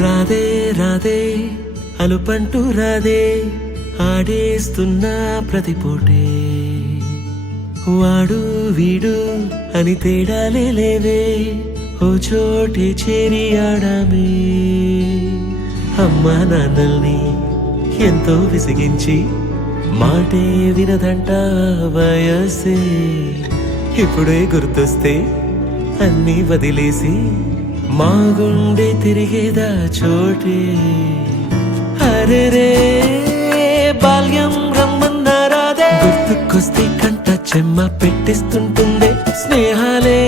రాధే రాధే అలుపంటూ రాధే ఆడేస్తున్నా ప్రతిపోటే వాడు వీడు అని తేడాలే లేవే ఓ చోటే చేరి ఆడామే అమ్మా నాన్నల్ని ఎంతో విసిగించి మాటే వినదంట వయసే ఇప్పుడే గుర్తొస్తే అన్నీ వదిలేసి మా గుండె తిరిగేదా చోటే అరే రే బాల్యం రమ్మన్నారాదే గుర్తుకొస్తే కంట చెమ్మ పెట్టిస్తుంటుందే స్నేహాలే